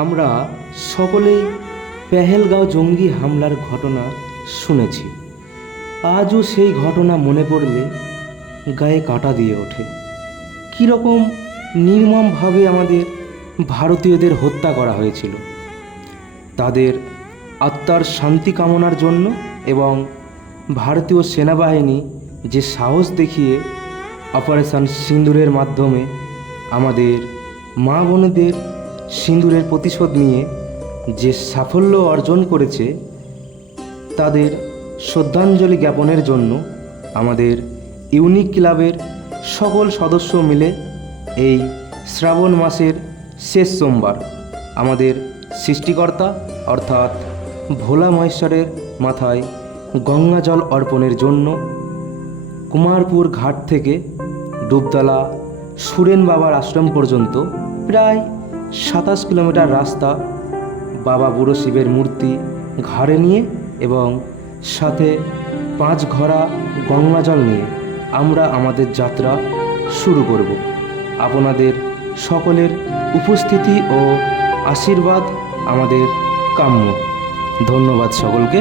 আমরা সকলেই পেহেলগাঁও জঙ্গি হামলার ঘটনা শুনেছি। আজও সেই ঘটনা মনে পড়লে গায়ে কাঁটা দিয়ে ওঠে। কীরকম নির্মমভাবে আমাদের ভারতীয়দের হত্যা করা হয়েছিল। তাদের আত্মার শান্তি কামনার জন্য এবং ভারতীয় সেনাবাহিনী যে সাহস দেখিয়ে অপারেশন সিঁদুরের মাধ্যমে আমাদের মা বোনেদের সিঁদুরের প্রতিশোধ নিয়ে যে সাফল্য অর্জন করেছে, তাদের শ্রদ্ধাঞ্জলি জ্ঞাপনের জন্য আমাদের ইউনিক ক্লাবের সকল সদস্য মিলে এই শ্রাবণ মাসের শেষ সোমবার আমাদের সৃষ্টিকর্তা অর্থাৎ ভোলা মহেশ্বরের মাথায় গঙ্গা জল অর্পণের জন্য কুমারপুর ঘাট থেকে ডুবতলা সুরেন বাবার আশ্রম পর্যন্ত প্রায় 27 কিলোমিটার রাস্তা বাবা বুড়ো শিবের মূর্তি ঘাড়ে নিয়ে এবং সাথে 5 ঘড়া গঙ্গা জল নিয়ে আমরা আমাদের যাত্রা শুরু করব। আপনাদের সকলের উপস্থিতি ও আশীর্বাদ আমাদের কাম্য। ধন্যবাদ সকলকে।